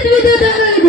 নেতৃত্ব দেখাইব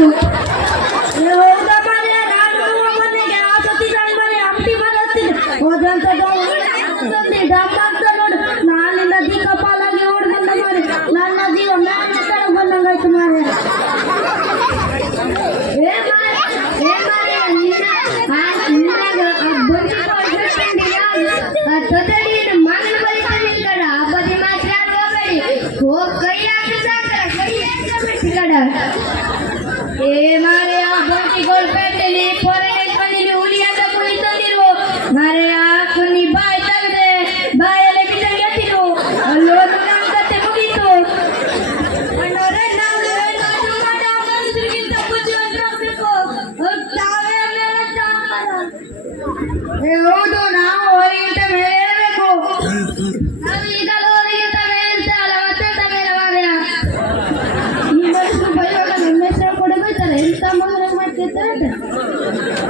我在这儿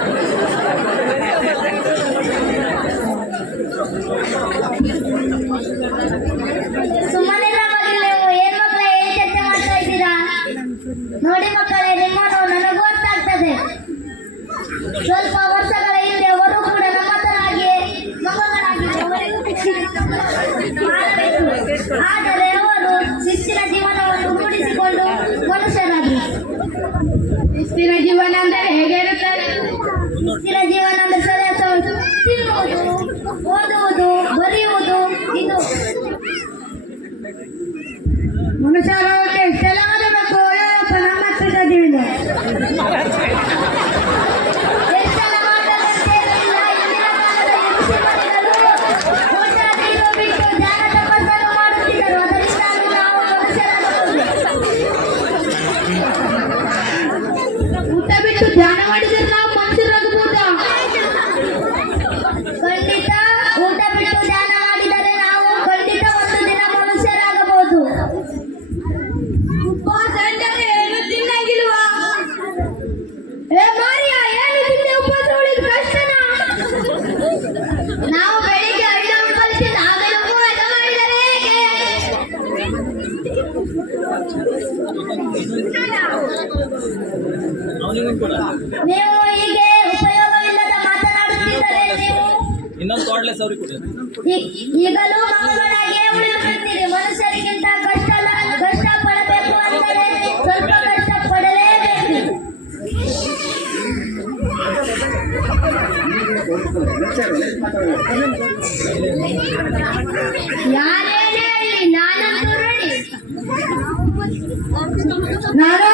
ವಿಚಾರ ನೀವು ಇನ್ನೊಂದು ಕಾರ್ಡ್ಲೆಸ್ ಅವ್ರಿಗೆ ಕೊಡಿ. ಈಗಲೂ ಮನುಷ್ಯರಿಗಿಂತ ಕಷ್ಟ ಕಷ್ಟ ಪಡಬೇಕು ನಾನಂತೂ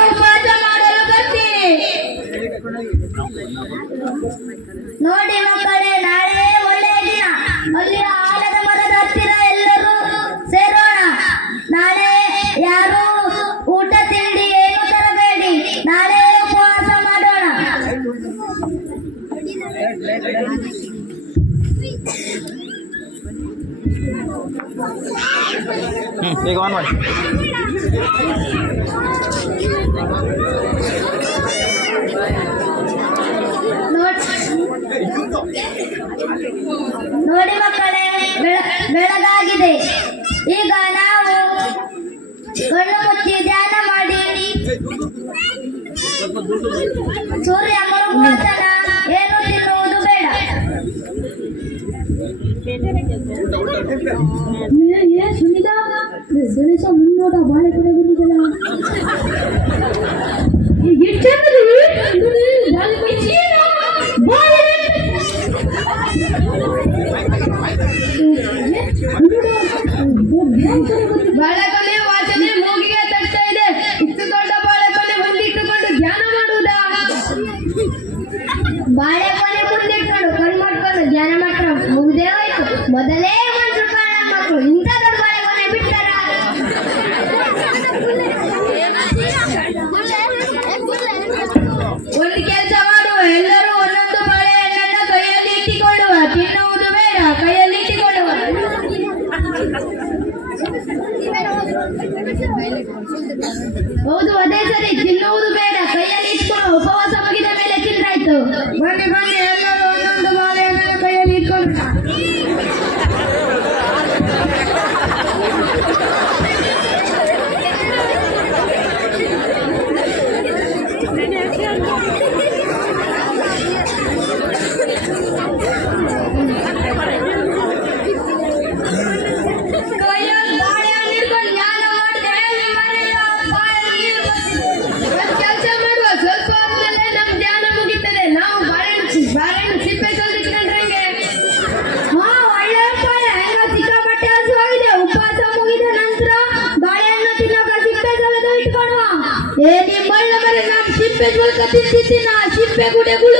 ಈಗ ಆನ್ ಮಾಡಿ. ನೋಡಿ ಮಕ್ಕಳೇ ಬೆಳಗಾಗಿದೆ. ಈಗ ನಾವು ಕಣ್ಣು ಮುಚ್ಚಿ ಧ್ಯಾನ ಮಾಡಿ ಸೂರ್ಯ ಮುಳುಗುವ ಏನು ತಿನ್ನುವುದು ಬೇಡ. ಸುನಿತಾ ಗಣೇಶ ಮುನ್ನೋಟ ಬಾಳೆ ಕಡೆ ಬಂದಿದ್ದಲ್ಲ ಬಾಳೆ Yeah. ಸಿಪ್ಪೆ ಜೋಳ್ಕ ತಿಂತಿದ್ದೀನ ಸಿಪ್ಪೆ ಗುಡೆಗಳು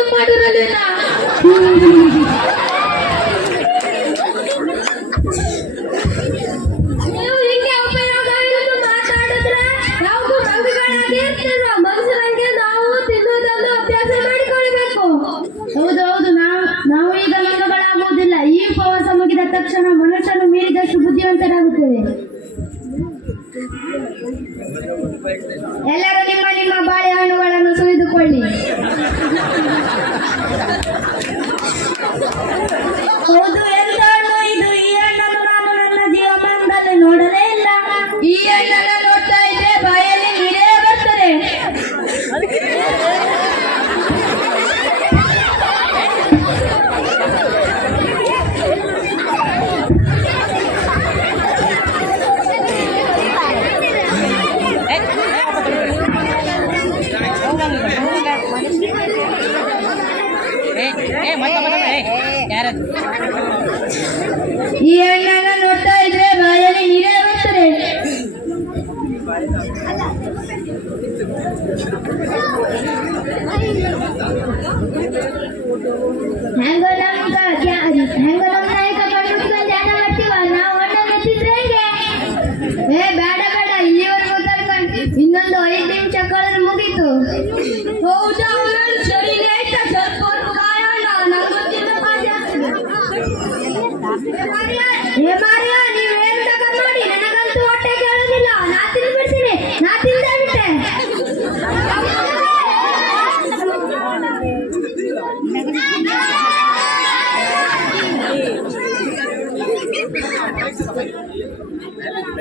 ನೀವು ಹಿಂಗೆ ಉಪಯೋಗ ಇಲ್ಲದ ಮಾತಾಡಿದ್ರೆ ಯಾವುದು ರಂಗಗಳಾಗಿ ಇರ್ತೀರ ಮನುಷ್ಯರಂಗೆ ನಾವು ತಿನ್ನುವುದನ್ನು ಅಭ್ಯಾಸ ಮಾಡಿಕೊಳ್ಬೇಕು. ಹೌದು ಹೌದು. ನಾವು ನಾವು ಈಗ ಮಂಗಗಳಾಗುವುದಿಲ್ಲ ಈ ಉಪವಾಸ ಮುಗಿದ ತಕ್ಷಣ ಮನುಷ್ಯನು ಮೀರಿದಷ್ಟು ಬುದ್ಧಿವಂತರಾಗುತ್ತೇವೆ. ನೋಡ್ತಾ ಇದ್ರೆ ಬಾಯಲ್ಲಿ ನೀರೇ ಬರ್ತದೆ ಈ ಹಣ್ಣನ್ನು ম্যাঙ্গো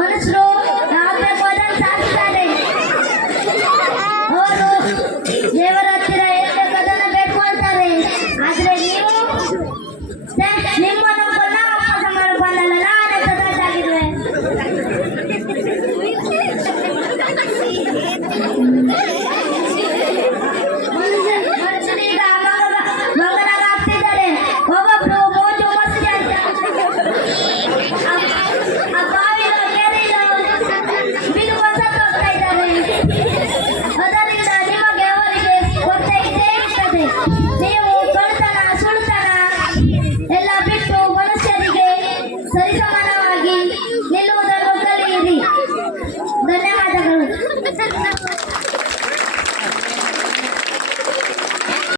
మనసులో